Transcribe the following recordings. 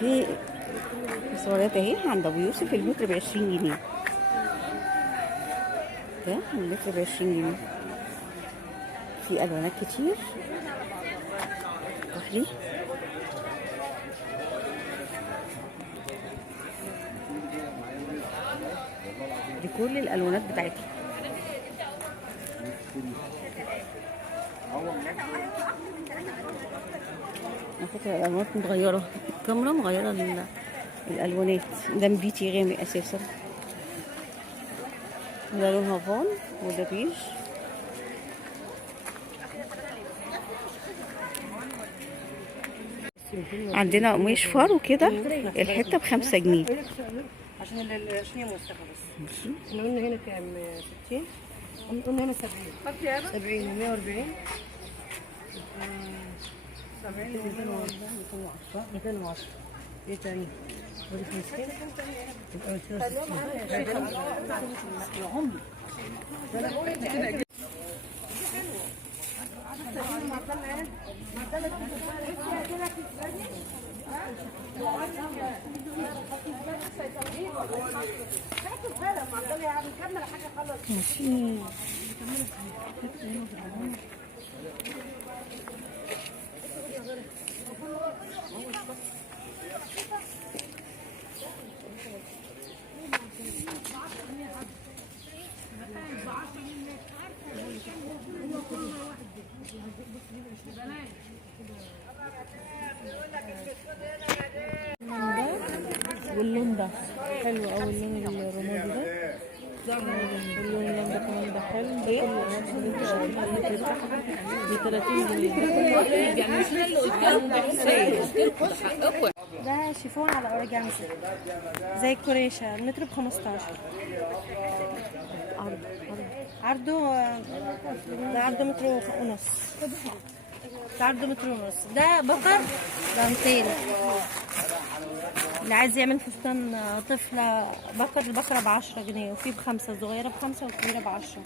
في صورات اهي عند ابو يوسف، المتر ب20 جنيه. ده المتر ب20 جنيه. في الوانات كتير. كحلي. دي كل الالوانات بتاعتها. على فكرة الالوانات متغيرة، الكاميرا مغيرة الالوانات. ده نبيتي غامق اساسا. ده لونها فون وده بيج. عندنا قماش فار وكده، الحته ب5 جنيه. عشان هي موسخه بس. احنا قلنا هنا كام؟ 60. قلنا هنا 70 و140. 70 و210. 210. ايه تاني؟ ودي 50. يبقى 260. واللون ده حلو قوي، اللون الرمادي ده. واللون ده كمان ده حلو. ده كله نفس اللي انت شايفاه اللي بتاعها ب 30 جنيه. يعني مش اللي قدام ده شيفون على اورجانزا زي الكوريشة، المتر ب15. عرضه ده عرضه متر ونص. ده عرضه متر ونص. ده بقر دانتيل. اللي عايز يعمل فستان طفلة بقر، البقرة ب10 جنيه، وفي ب5، الصغيرة ب5 والكبيرة ب10.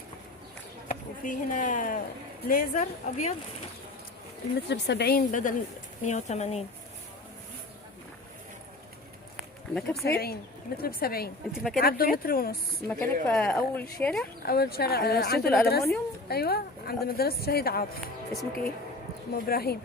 وفي هنا بليزر أبيض المتر ب70 بدل 180. مكان فين؟ متر ب70. انت مكانك عرضه فين؟ متر ونص. مكانك في اول شارع؟ أول شارع على عند نصية الألمونيوم؟ أيوة، عند مدرسة شهيد عاطف. اسمك ايه؟ أم إبراهيم.